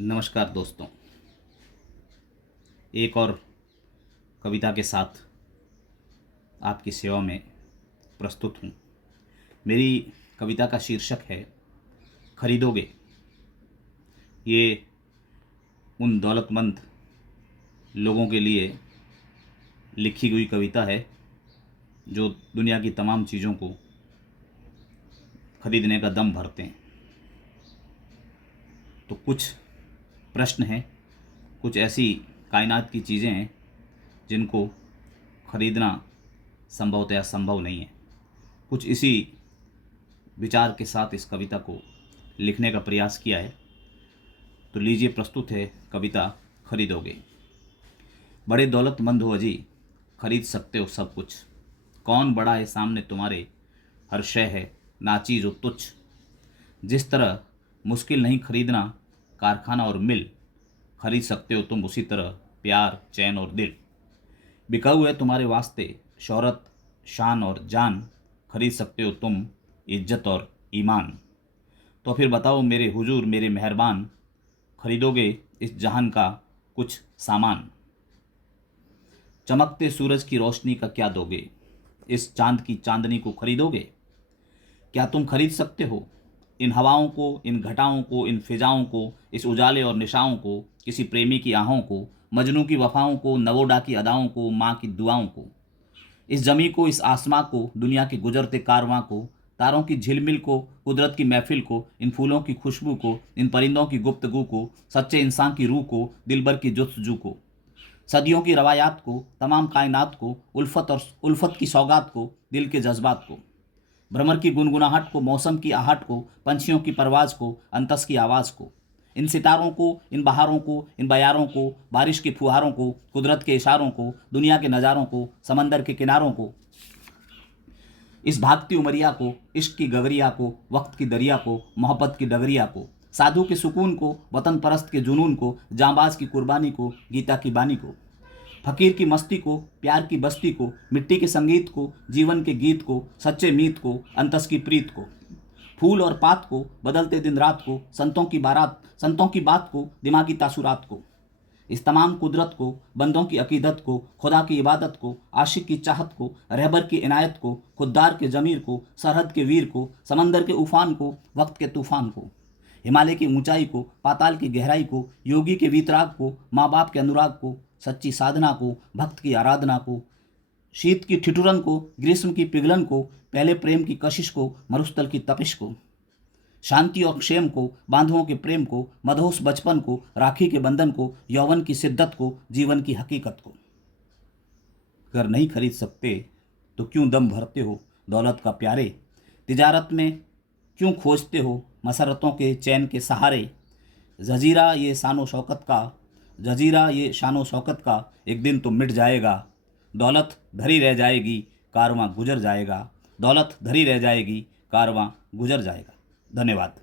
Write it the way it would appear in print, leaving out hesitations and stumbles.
नमस्कार दोस्तों, एक और कविता के साथ आपकी सेवा में प्रस्तुत हूँ। मेरी कविता का शीर्षक है खरीदोगे। ये उन दौलतमंद लोगों के लिए लिखी हुई कविता है जो दुनिया की तमाम चीज़ों को खरीदने का दम भरते हैं। तो कुछ प्रश्न हैं, कुछ ऐसी कायनात की चीज़ें हैं जिनको खरीदना संभवतः संभव नहीं है। कुछ इसी विचार के साथ इस कविता को लिखने का प्रयास किया है। तो लीजिए, प्रस्तुत है कविता खरीदोगे। बड़े दौलतमंद हो अजी, खरीद सकते हो सब कुछ। कौन बड़ा है सामने तुम्हारे, हर शय है नाचीज और तुच्छ। जिस तरह मुश्किल नहीं खरीदना कारखाना और मिल, खरीद सकते हो तुम उसी तरह प्यार, चैन और दिल। बिकाऊ है तुम्हारे वास्ते शोहरत, शान और जान, खरीद सकते हो तुम इज्जत और ईमान। तो फिर बताओ मेरे हुजूर, मेरे मेहरबान, खरीदोगे इस जहान का कुछ सामान। चमकते सूरज की रोशनी का क्या दोगे, इस चांद की चांदनी को खरीदोगे। क्या तुम खरीद सकते हो इन हवाओं को, इन घटाओं को, इन फिजाओं को, इस उजाले और निशाओं को, किसी प्रेमी की आहों को, मजनू की वफाओं को, नवोडा की अदाओं को, माँ की दुआओं को, इस जमी को, इस आसमां को, दुनिया के गुजरते कारवां को, तारों की झिलमिल को, कुदरत की महफिल को, इन फूलों की खुशबू को, इन परिंदों की गुफ्तगू को, सच्चे इंसान की रूह को, दिलबर की जुस्तजू को, सदियों की रवायात को, तमाम कायनात को, उल्फत और उल्फत की सौगात को, दिल के जज्बात को, भ्रमर की गुनगुनाहट को, मौसम की आहट को, पंछियों की परवाज को, अंतस की आवाज़ को, इन सितारों को, इन बहारों को, इन बयारों को, बारिश की फुहारों को, कुदरत के इशारों को, दुनिया के नज़ारों को, समंदर के किनारों को, इस भागती उमरिया को, इश्क की गगरिया को, वक्त की दरिया को, मोहब्बत की डगरिया को, साधु के सुकून को, वतन परस्त के जुनून को, जांबाज की कुर्बानी को, गीता की बानी को, फकीर की मस्ती को, प्यार की बस्ती को, मिट्टी के संगीत को, जीवन के गीत को, सच्चे मीत को, अंतस की प्रीत को, फूल और पात को, बदलते दिन रात को, संतों की बात को, दिमागी तासुरात को, इस तमाम कुदरत को, बंदों की अकीदत को, खुदा की इबादत को, आशिक की चाहत को, रहबर की इनायत को, खुददार के ज़मीर को, सरहद के वीर को, समंदर के उफान को, वक्त के तूफान को, हिमालय की ऊंचाई को, पाताल की गहराई को, योगी के वीतराग को, माँ बाप के अनुराग को, सच्ची साधना को, भक्त की आराधना को, शीत की ठिठुरन को, ग्रीष्म की पिघलन को, पहले प्रेम की कशिश को, मरुस्थल की तपिश को, शांति और क्षेम को, बांधुओं के प्रेम को, मदहोश बचपन को, राखी के बंधन को, यौवन की शिद्दत को, जीवन की हकीकत को। अगर नहीं खरीद सकते तो क्यों दम भरते हो दौलत का प्यारे। तिजारत में क्यों खोजते हो मसरतों के चैन के सहारे। जजीरा ये शानो शौकत का, जजीरा ये शानो शौकत का, एक दिन तो मिट जाएगा। दौलत धरी रह जाएगी, कारवां गुजर जाएगा। दौलत धरी रह जाएगी, कारवां गुजर जाएगा। धन्यवाद।